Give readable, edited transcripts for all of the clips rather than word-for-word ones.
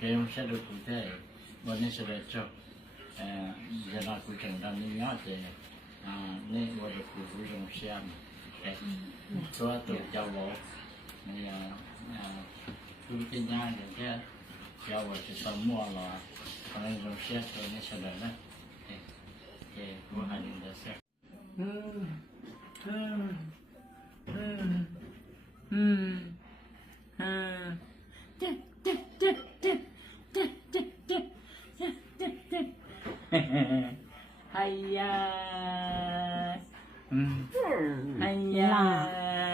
cái ông sẽ được cụ thể và nên sẽ được cho giờ nào cụ trình ra nên nhớ thì nên và được cụ dùng xem cái số tự cho bộ này cụ tin nhá để cái cho bộ sẽ xong mua là nên dùng xem rồi nên sẽ được đấy cái cụ hành được xem hay ya hay ya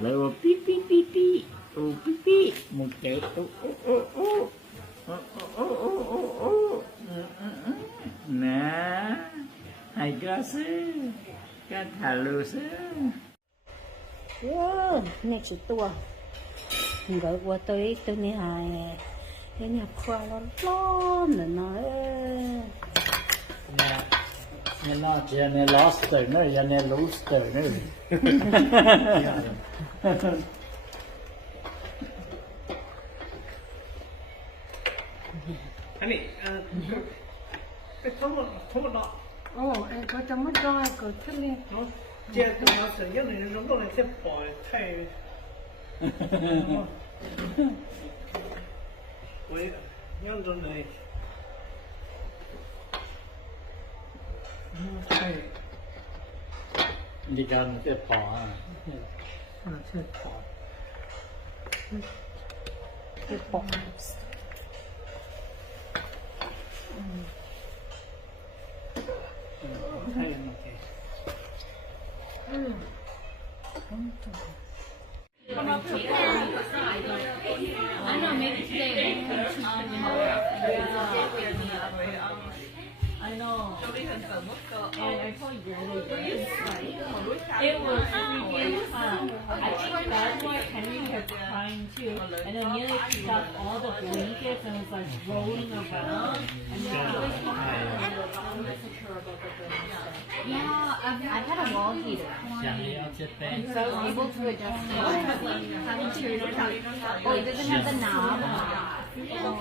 lại vào pi pi pi pi pi pi một cái nè hay quá sư cái thả lư sư này chỉ tua gọi qua tôi này hài cái nhà khoa lo nữa nói nè nó chỉ nè lost rồi nữa giờ nè lose rồi nữa 아니, 토마토. anh có trong mắt coi có thích đi 제가 그 맛을 연애는 정도는 대포 타이. 왜 연도는 타이. đi gần cái phò cái bọc I know, maybe today I know. And I told you earlier, it was freaking fun. I think that's why Henry kept crying too. And then Neely picked up all the blankets and was like rolling around. And then I was messaged her about the blankets. Yeah, I've had a wall heater. And so I was able to adjust it. Oh, it doesn't have the knob. Oh,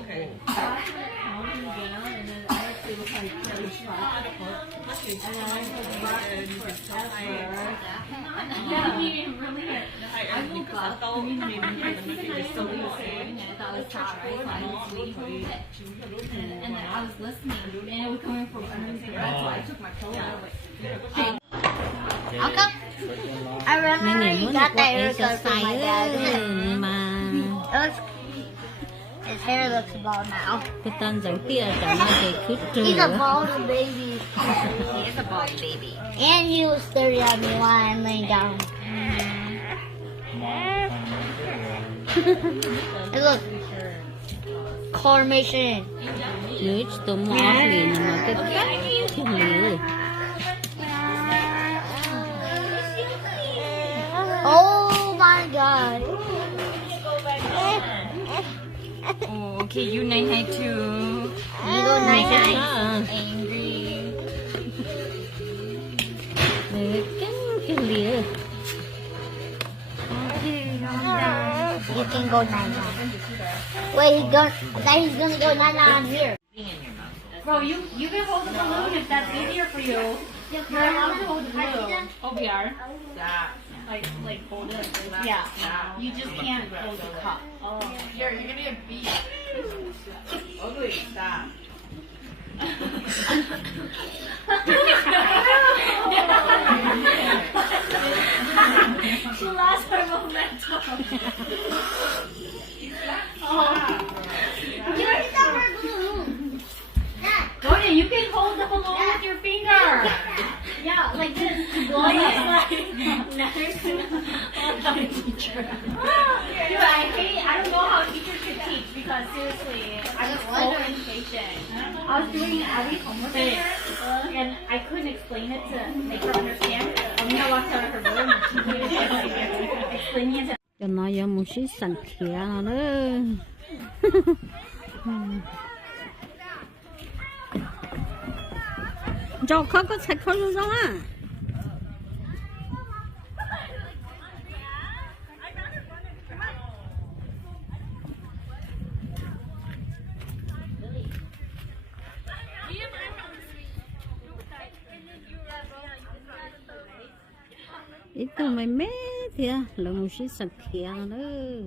okay. And then I actually was like really shocked. And then I was rocking forever. Yeah, he really I woke up and I thought it was hot, right? So I was waiting for it. And then I was listening, and it was coming from underneath the bed, so I took my pillow and I was like, I remember you got that haircut from my dad. His hair looks bald now. cái tên dẫn tia chẳng ai thì cứ He's a trừ bald baby. he is a bald baby. And he was staring at me while I'm laying down. Hey, look. Formation. lưới tụi mỏ liền mà cái cái lưới Oh my god. Oh, okay, you night too. You go night night. Angry. cái lưới You can go night night. Wait, he's gonna go night night on here. Bro, you can hold the balloon if that's easier for you. You're allowed to hold the balloon. OBR. Yeah. Like hold it. Yeah. You just can't hold the cup. Oh. You're gonna get beat. Ugly. Stop. She lost her momentum. Jordan, you can hold the balloon with your finger. Yeah, like this. Like nice. Teacher. Dude, I don't know how teachers could teach because seriously, I was so impatient. I was doing Abby's homework with her, and I couldn't explain it to make her understand. I'm gonna walk out of her room and she couldn't explain it. cho nó giờ một xí sẵn khía nó nữa cho khó có sạch khó luôn á ít tụi mày mé thì là một xí sạch khía nữa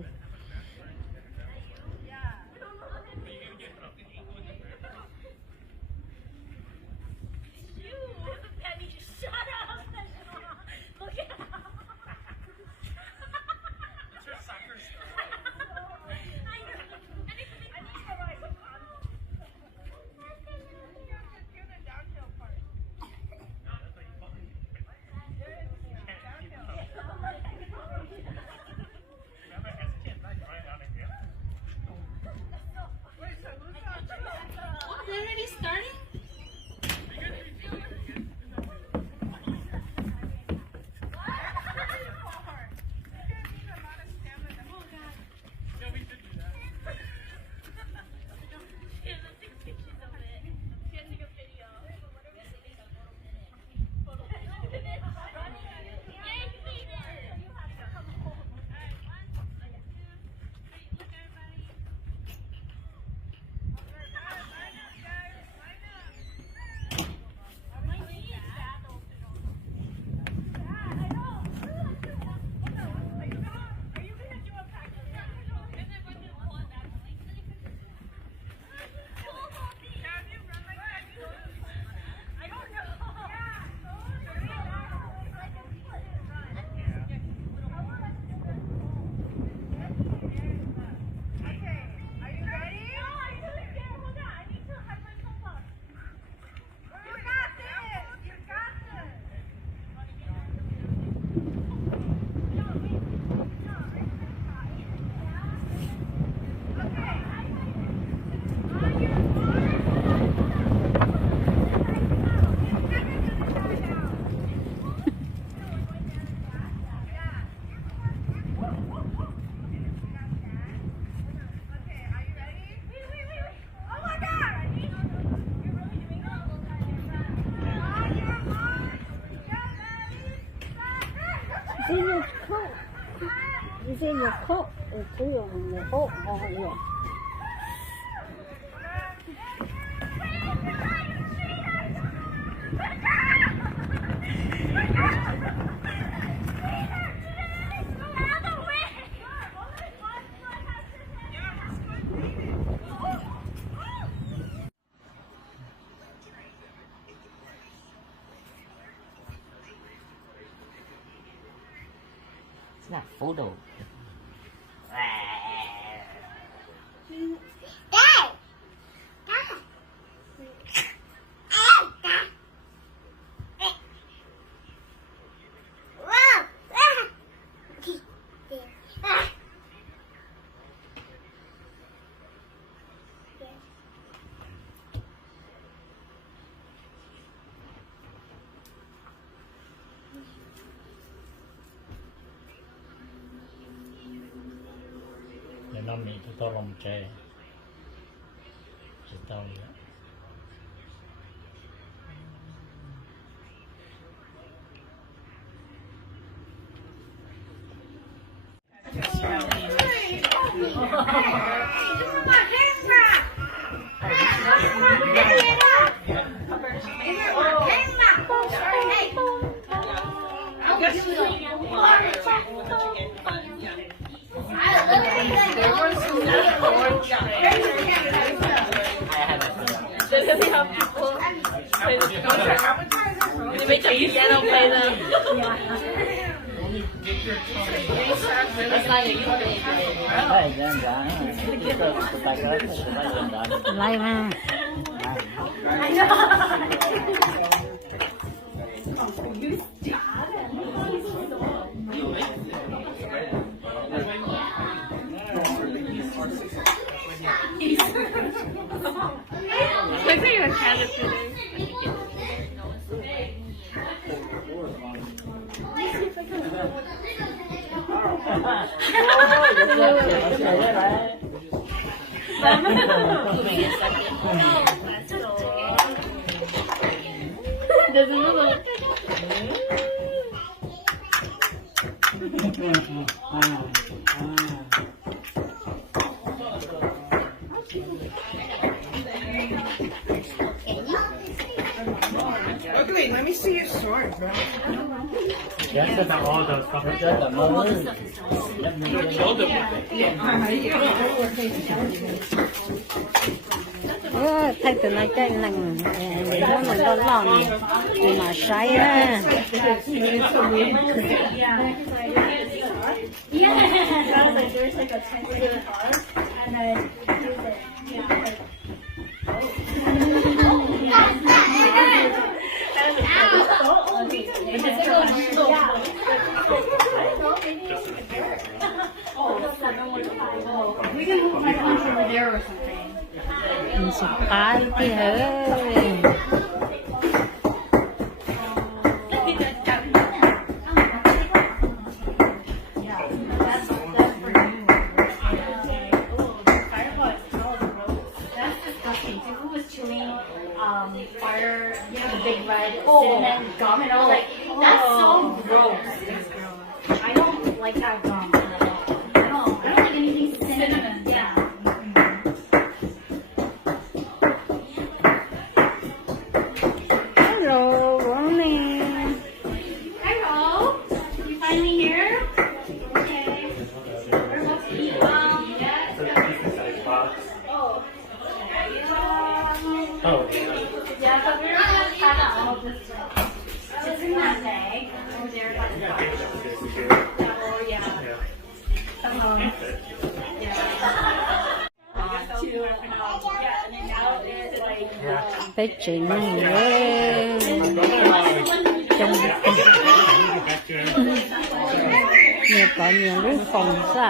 Is in your coat, it's in your coat, yeah. Là phố đồ nó mình cho tao lòng trẻ cho tao nữa你没整一天都飞的。太简单了，这个大概是太简单了。来嘛。Look at your caterpillar. Okay, let me see your sword, bro. Yes, that's all the stuff is there, the moon. Thay từ nói cái lằng để nó lo lòn thì mà sai á. We can move my lunch over there or something. Sukal thì hơi. Fire, the big red cinnamon gum, and I was like, that's so gross. I don't like that gum. I don't like anything cinnamon. Yeah. Hello, morning. Hello, you finally here? Okay. We're about to eat. Oh, Yeah, but we're gonna try to all this. It's in that bag over there by the fire. Oh yeah. Yeah. Yeah, and then now it's like. Tới chuyện này trong nhiều có nhiều lúc phòng xa.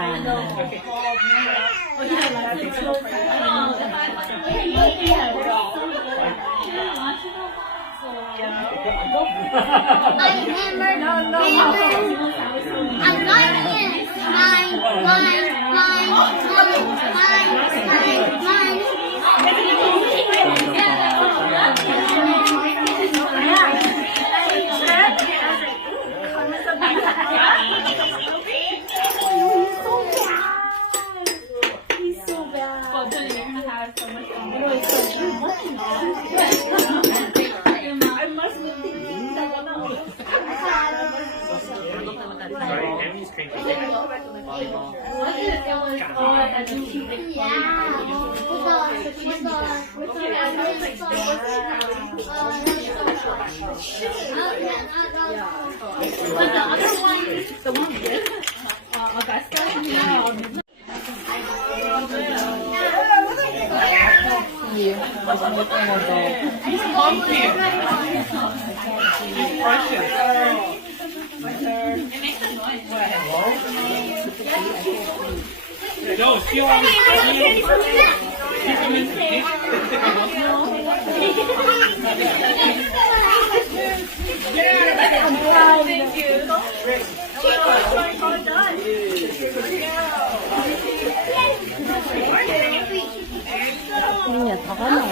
I'm not in. He's so bad. But then you're gonna have so much fun. I must have been Sorry, Emmy's drinking. But the other one, the one with Augusta, No, she always Nhà thỏ nữa.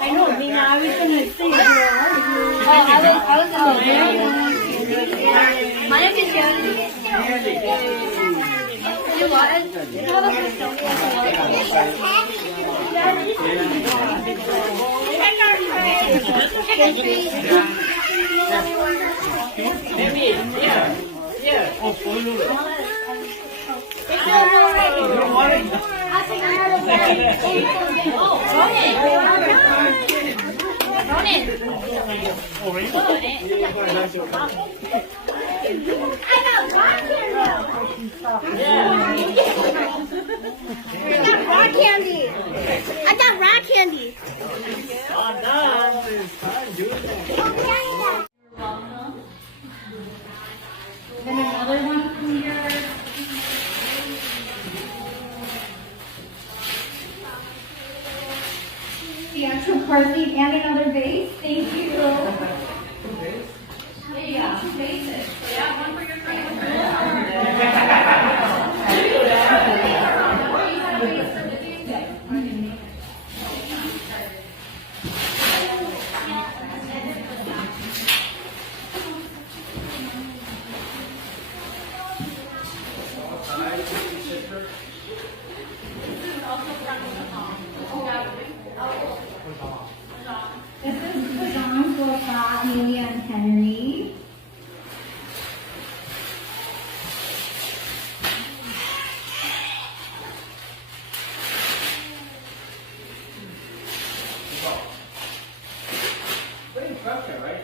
I know, I mean, I was gonna say, I was gonna My name is You want it? You have Yeah. Oh, I got got raw candy. I got raw candy. Then another one here. The actual parsley and another vase. Thank you. Yeah, 2 vases. Yeah, one for your friend. This is the John for Amelia and Henry. Pretty pressure, right?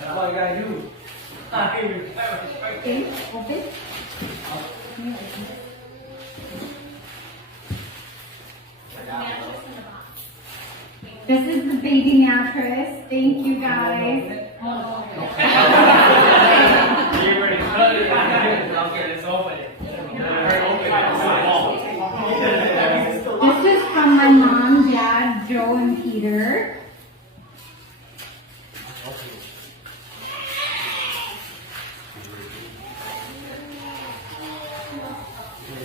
That's all I gotta do. Okay, open. This is the baby mattress. Thank you guys. You already cut it. Okay, let's open it. This is from my mom, dad, Joe, and Peter.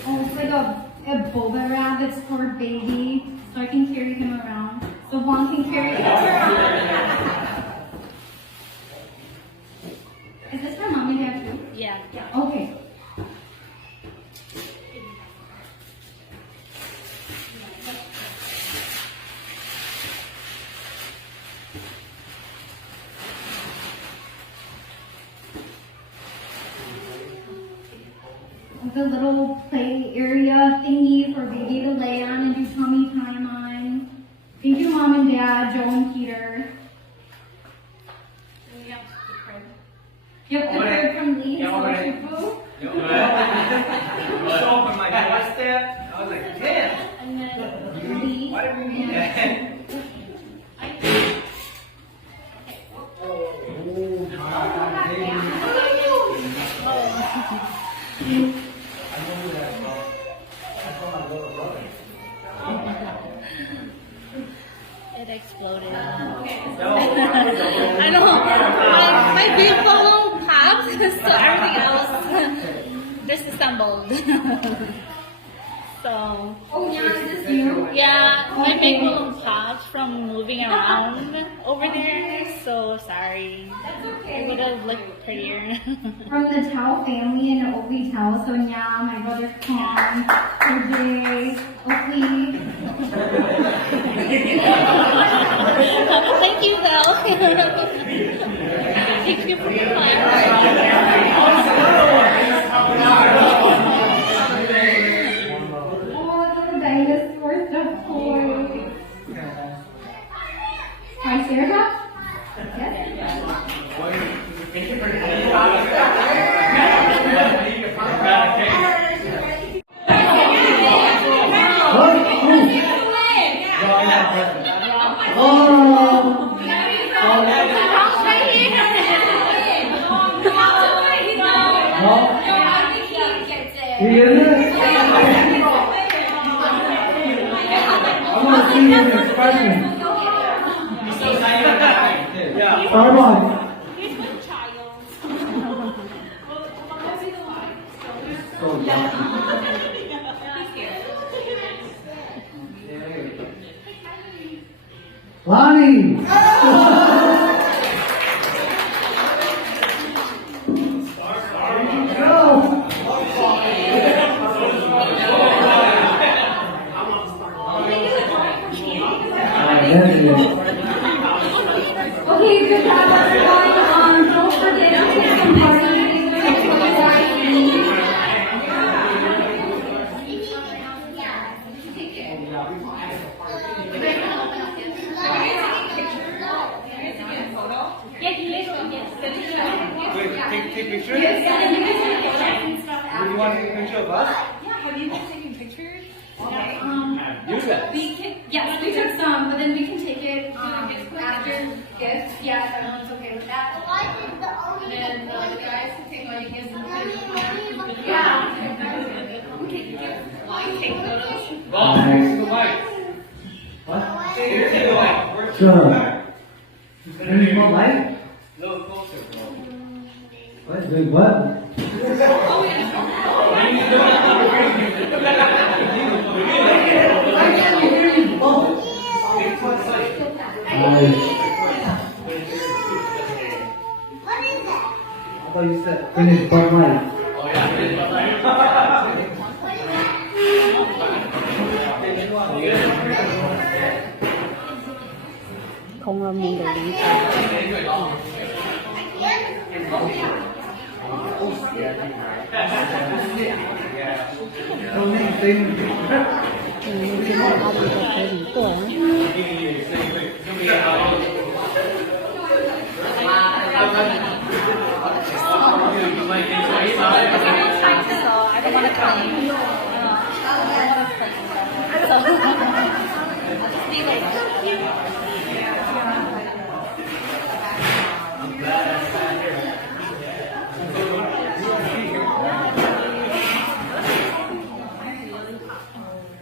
Oh, it's like a boba wrap. It's for baby, so I can carry him around. So one can carry him around. Is this for mom and dad too? Yeah. Okay. The little play area thingy for baby to lay on and do tummy time on. Thank you, Mom and Dad, Joe and Peter. Yep, the crib from Lee. Yeah, over there. Boo. You opened my doorstep. I was like, damn. And then Lee. Why did we need that? It exploded. No. I know. My big balloon popped, so everything else disassembled. So, Oh, yeah, is this you? yeah, my big balloon popped from moving around over there. So sorry. That's It okay. would have looked prettier. From the Tao family and Oakley Tao, so yeah, my brother Tom, RJ, Oakley. Thank you, though. Thank you for your Oh, the dinosaur stuff toy. Can I share that? Yes. I want to see your expression. Come on. Lonnie! Okay, good job, everyone. Don't forget to take some party. Wait, take pictures? Yes. Do you want to take a picture of us? Have you been taking pictures? You guys. Yes, we took some, but then we can take it after gifts. Yeah, if everyone's okay with that. And then the guys can take all your gifts and yeah. Okay, take photos. Boss, next to the mic. What? Here's the mic. Sure. Any more light? A little closer, bro. What? Wait, what? I thought you said finish Bud Light. Oh yeah, finish the mic. 空了面的理解。今天阿里的可以过。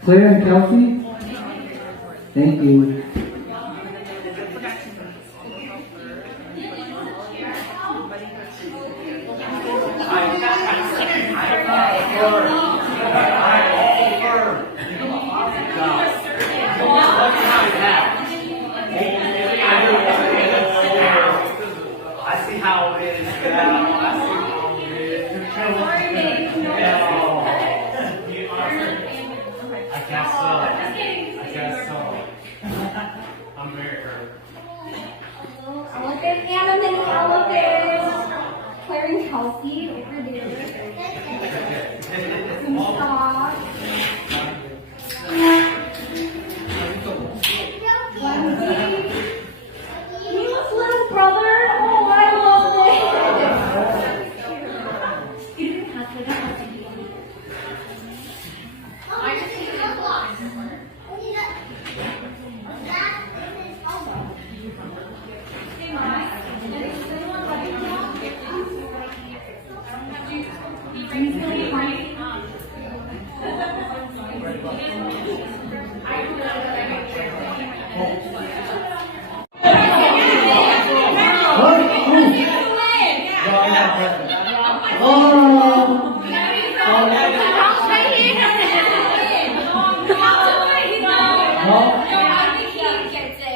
Claire and Kelsey? Thank you. I see how it is. I guess so. I'm very hurt. I look at Anna and I look at Claire and Kelsey over there. Some socks. Mila's little brother. Oh, I love it.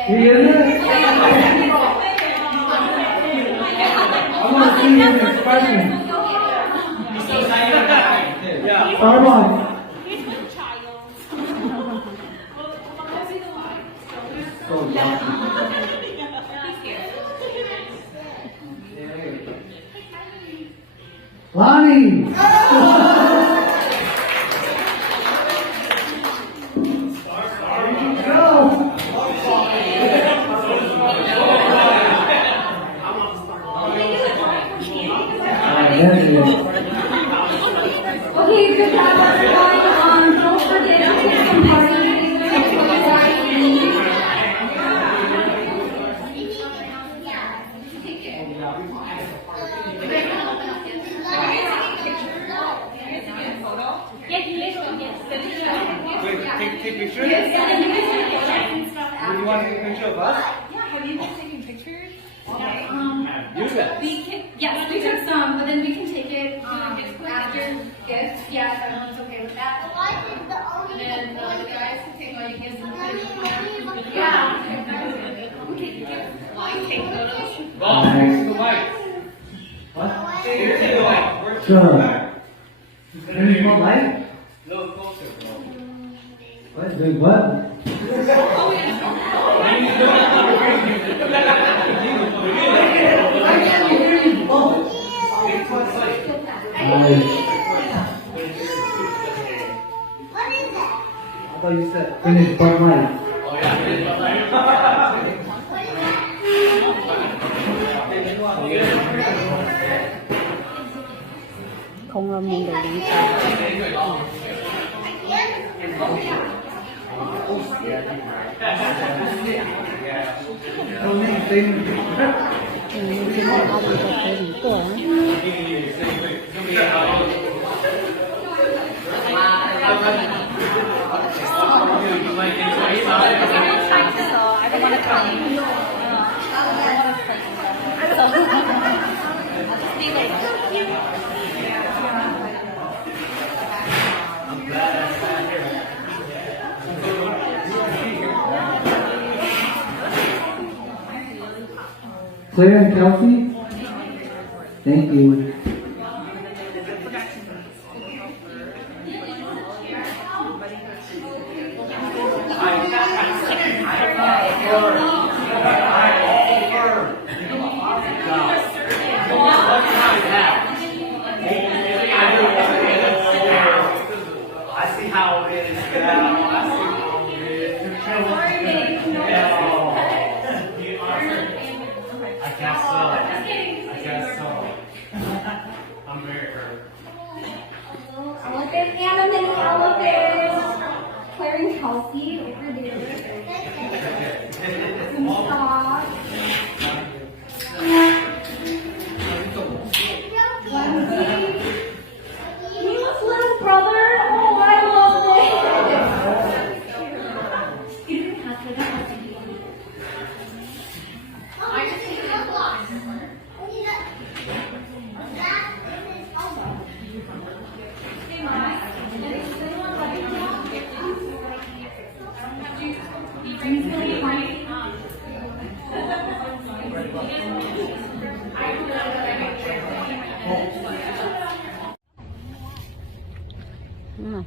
You get it? I want to see his expression. Yeah. Starbucks. So Lonnie! Go! Okay, good job, everyone. Don't forget to take some party. Wait, take pictures? Yes. Do you want to take a picture of us? Have you been taking pictures? You guys. Yes, we took some, but then we can take it after gifts. Yeah, if everyone's okay with that. And then the guys can take all your gifts and yeah. Okay, take photos. Boss, next to the mic. What? Here's the mic. Sure. Any more light? A little closer, bro. What? Wait, what? I thought you said finish Bud Light. Oh yeah, finish the mic. con mình để đi chơi mình chỉ muốn ăn được cái gì của Claire and Kelsey, thank you. I see how it is now. I see how it is. I guess so. I guess so. I'm very hurt. Elephant, animal, elephant. Claire and Kelsey over there. Some socks. Mila's little brother. Oh, I love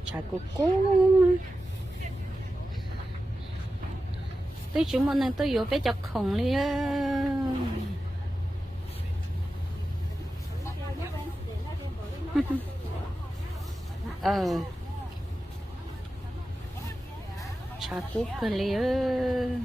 chả có cú tôi chúng mình tôi vô phải chọc khổng liền chả cú cơ liền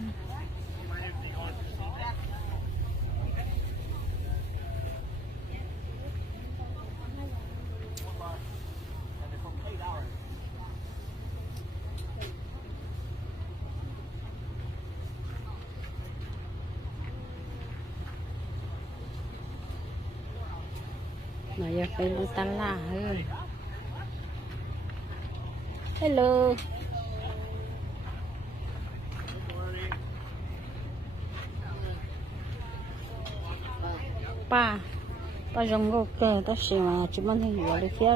mà giờ phải đi tan la hơn hello ba dùng gốc kê ta xí mà chúng mình thấy vừa đi phía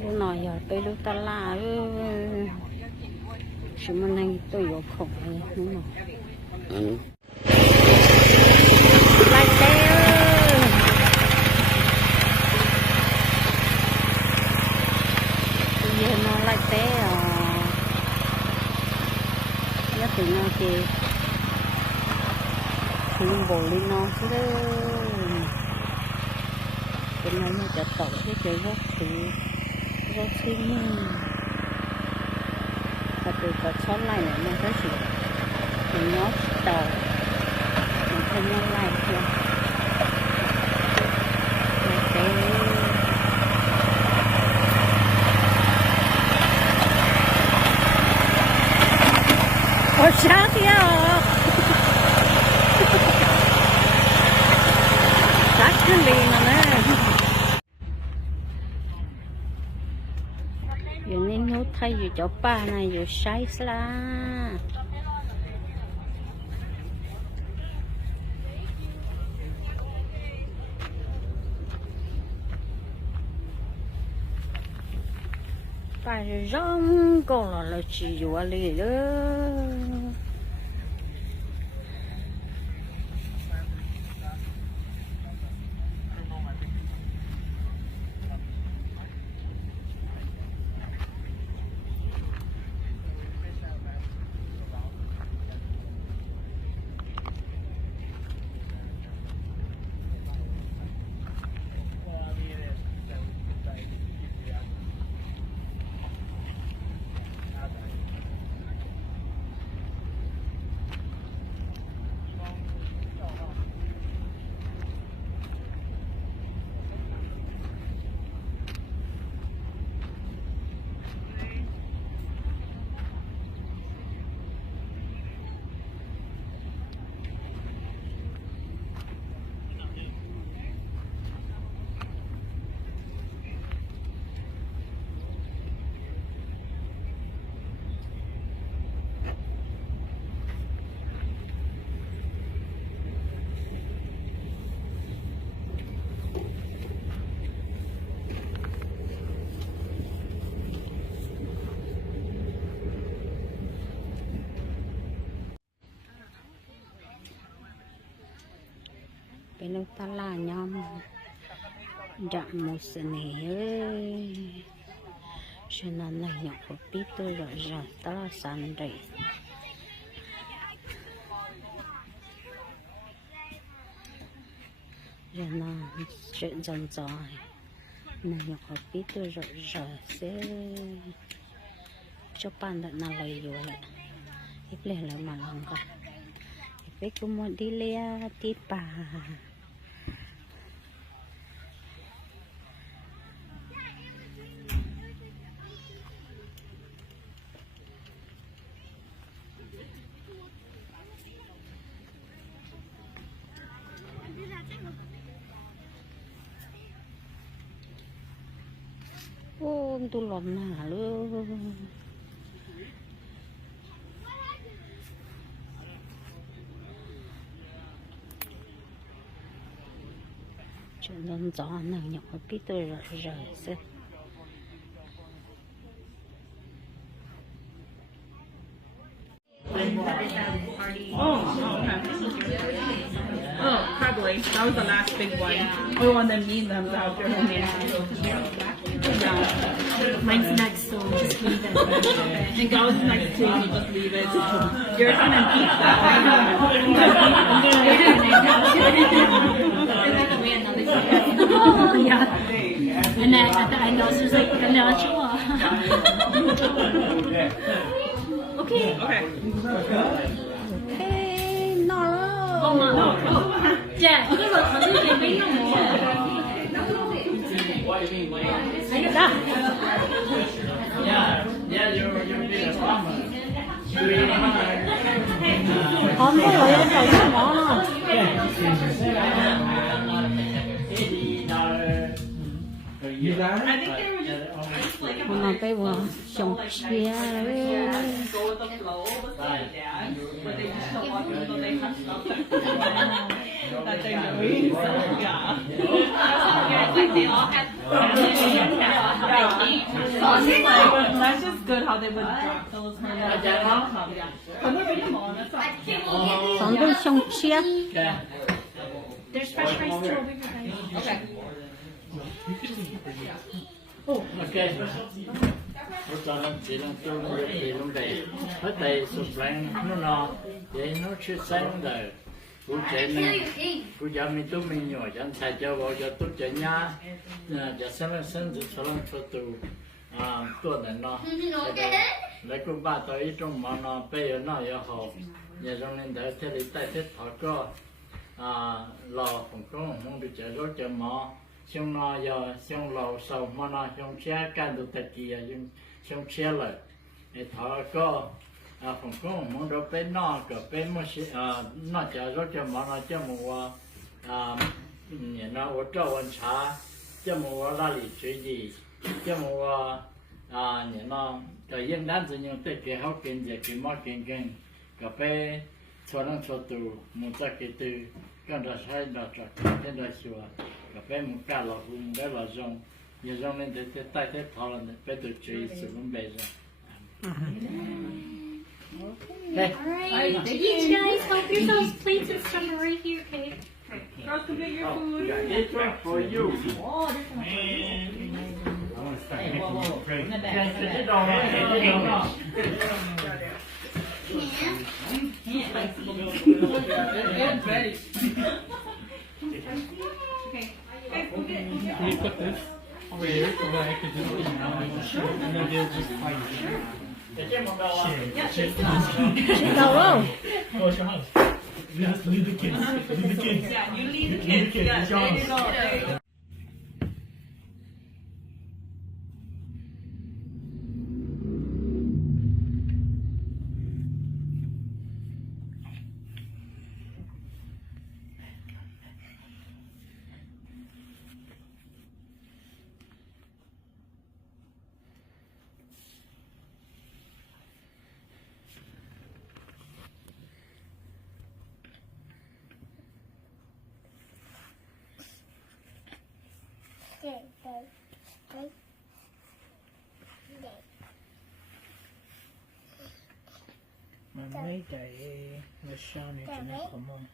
lúc nào giờ tôi lúc ta la chứ mà này tôi có khổ này đúng không lại xe bây giờ nó lại xe nhất thì nó thì bổ lên nó chứ đó cái này nó chặt tổ thế chơi gốc thì rất xinh và từ cả xót lại này nó rất xinh mình nó đầu mình thấy nó lại chưa Sao theo chắc cái liền rồi nè giờ nên nó thay dù chỗ ba này dù sai la ba rong còn là chỉ dù ở đây đó bên ông ta là nhom đặng một sự này ơi cho nên này nhọc của biết tôi rồi ta là sẵn rồi rồi nó chuyện dần dần này nhọc của biết tôi rồi sẽ cho bạn đã nào lấy rồi ít lên là mà làm cả ít cũng muốn đi lea đi bà ô tôi lộn hả luôn cho nên gió nào nhọc biết tôi rồi sẽ Oh, probably. That was the last big one. We want them mean them out there. Mine's next, so just leave it. And Gal's next too, so just leave it. You're gonna beat that. Oh, yeah. And then at the end, I was just like, okay. Okay. Ê, nó Oh, no. Yeah, 이거 가지고 몇 년 먹어. Yeah, you're being a farmer. không có lợi ích đâu nó mỏ You got it? I think they were just mà cái vừa trồng chia go with the flow with my dad, but they just don't want to, so they hunched up that they know me. So yeah. Like they all had so it's like that's just good how they would drop those hormones. Yeah. còn cái trồng chia There's fresh rice too over here, guys. Okay. Okay. Lúc đó nó chỉ là tôi lúc đấy hết đây sụp lên nó để nó chưa sáng đời cụ trẻ này cụ giờ mình tôi mình nhỏ chẳng thay cho vào cho tôi trẻ nhá giờ sáng thì cho nó cho tụ tôi này nó lấy cụ ba tới trong mà nó bây giờ nó giờ họ giờ trong nên để thế lý tay thế họ có lò không có không được chạy rốt cho mỏ xong nó giờ xong lò sầu mà nó xong xe can được thật kia xong xe lại để thọ có phòng công muốn đâu bên nọ cái bên một số nọ chờ rồi chờ mà nó chờ mua nó ở chỗ ăn trà chờ mua là lý chuyện gì chờ mua nó cái yên đan chỉ những cái học kinh gì cái mà kinh cái bên cho nó cho tu muốn cho cái tu cái đó sai đó cho cái đó xưa cái bên muốn cả là muốn cái là giống như giống nên để tay để tháo lên bên tu chơi sự muốn bây giờ. Okay. Alright, you guys help yourselves. Plates and stuff are right here, okay? Girls, come get your Oh, food. this one for you. Oh, this one for you. I want to start Hey, whoa, making whoa. great. In the back, Yes, in the sit back. down, sit down. It's ready. Okay. Guys, go get it. Can you put this over here so that I could just eat now? And then they'll just fight. Đâu đâu? Go to your house. Just leave the kids. Leave the kids. Yeah, you lead the kids. Yeah, It's your there you house. go. There you go. Mấy chạy nó sao này cho nó không không.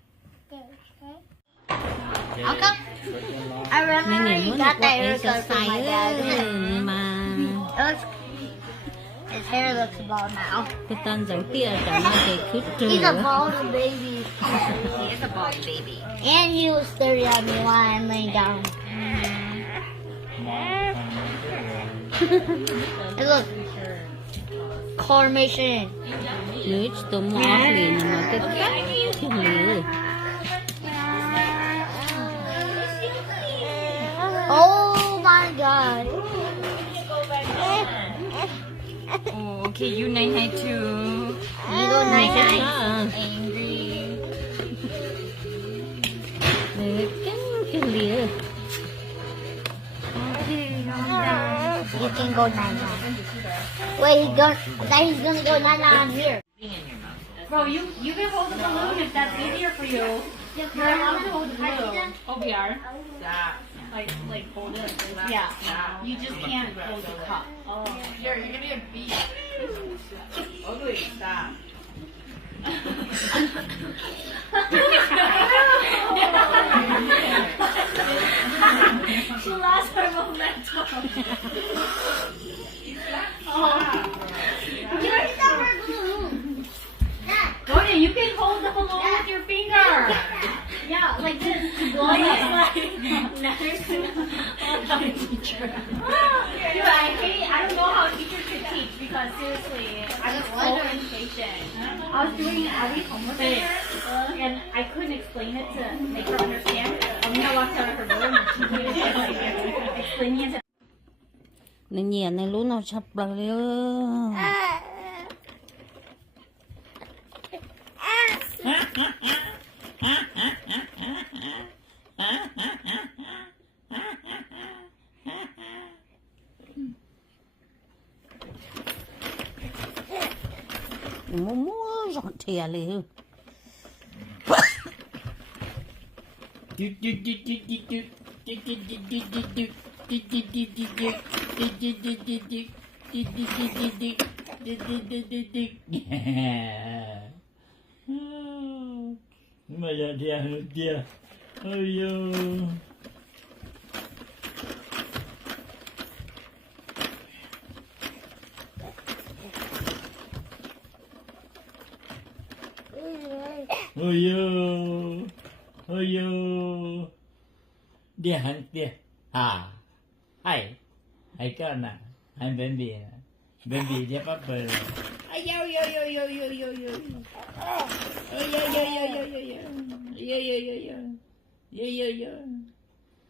I Nên remember này you muốn got được that quay haircut from my dad. mà His hair looks bald now. cái tên giống tia cả nó thì cứ trừ. He's a bald baby. He is a bald baby. And he was staring at me while I'm laying down. Hey, look. Formation. Lưỡi tụi mò liền mà cái cái thì lưỡi. Oh my god. Oh, okay, you nine night too. You go night night. Angry. Lưỡi cái lưỡi. You can go night night. Wait, he's gonna go night night on here. Bro, you can hold the balloon if that's easier for you. You're allowed to hold the balloon. OBR. Stop. Like hold it. Yeah. You just can't hold the cup. Oh. You're gonna be a beast. Ugly. Stop. She lost her momentum. Gordon, you can hold the balloon with your finger. Yeah, like this. Blow it. Teacher. Dude, I don't know how teachers can teach because seriously, I was so impatient. I was doing every homework with her, and I couldn't explain it to make her understand. I walked out of her room and she couldn't like, explaining it to Nên nhiều này lú nào sắp rồi. Mua dọn thìa liền. Mà giờ dia. Ôi yo. Ôi yo. Dia han dia. À. Hai con à. Hai baby. Baby dia apa? Ay yo.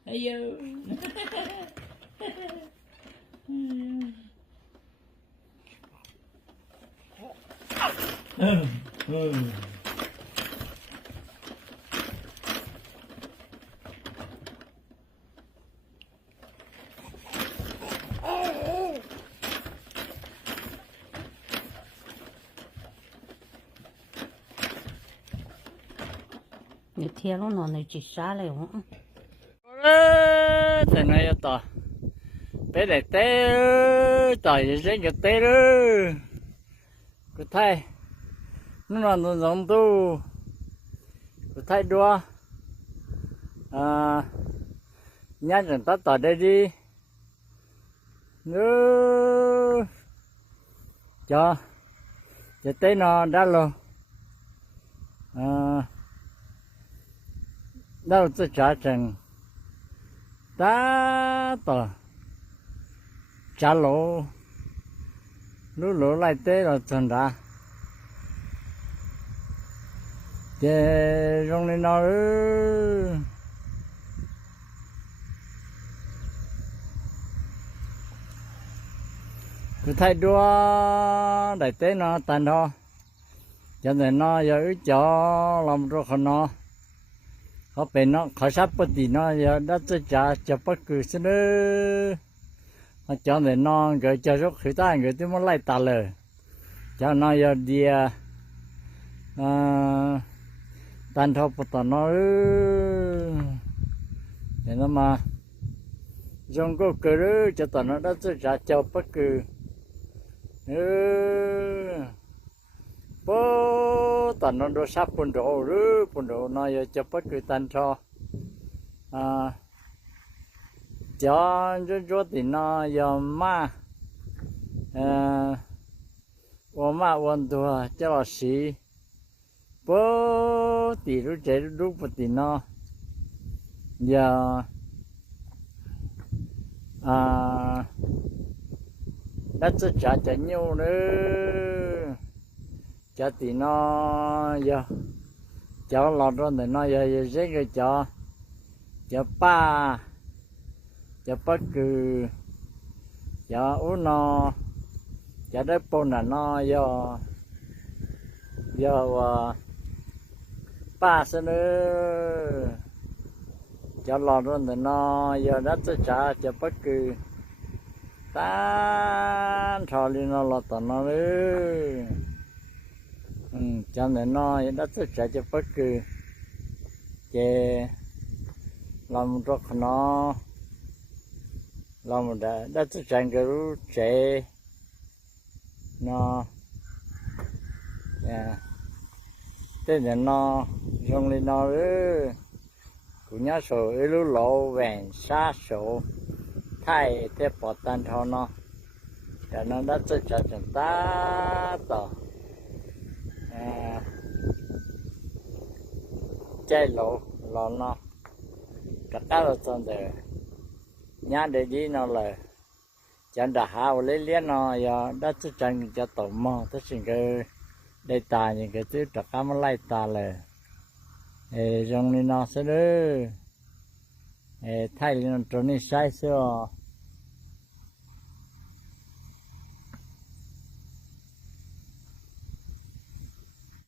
Ayo. như thế lúc nào này chỉ xa lại không thế này to bé để té tỏi gì sẽ được té đó cứ thay nó là nó giống tu cứ thay đua nhá chẳng ta tỏi đây đi nữa cho té nó đã rồi đâu tôi trả chẳng ta tỏi trả lỗ lỗ lại té rồi thành ra chè rong lên nó cứ thay đua đại tế nó tan đó cho nên nó giờ cho làm rồi không nó họ bên nó khởi sát bất thì nó giờ đã cho bất cứ xin nữa họ cho nên nó gửi cho rất khởi ta người tôi muốn lại ta lời cho nó giờ đi tan thọ bột nó để nó mà dùng có cứ cho tao nó đã cho bất cứ bố tao nó đổ sắp bún đồ nó giờ cho bất cứ tan thọ cho thì nó giờ mà ôn đùa cho là xí bố thì lúc trẻ lúc bố thì nó giờ đã trả nhiều nữa cho thì nó giờ cho lọt rồi thì nó giờ dễ cái cho ba cho bất cứ cho uống nó cho đất bồn là nó giờ ba sẽ nữa cho lọt rồi thì nó giờ đất trả cho bất cứ tan thò đi nó lọt tận nó nữa cho nên nó đất trả cho bất cứ chè làm rất nó làm đất trả cái rú chè nó thế nên nó dùng lên nó nữa cũng nhớ số lú lộ vẹn xa số thay thế bỏ tan thọ nó cho nó đã cho chúng ta tỏ chạy lộ nó tất cả là trong đời nhà để đi nó là chẳng đã hao lấy liên nó giờ đã cho chẳng cho tổ mò tất nhiên cái đây ta những cái thứ tất cả mà lại ta là dùng lên nó sẽ đưa thay lên nó trốn đi sai xưa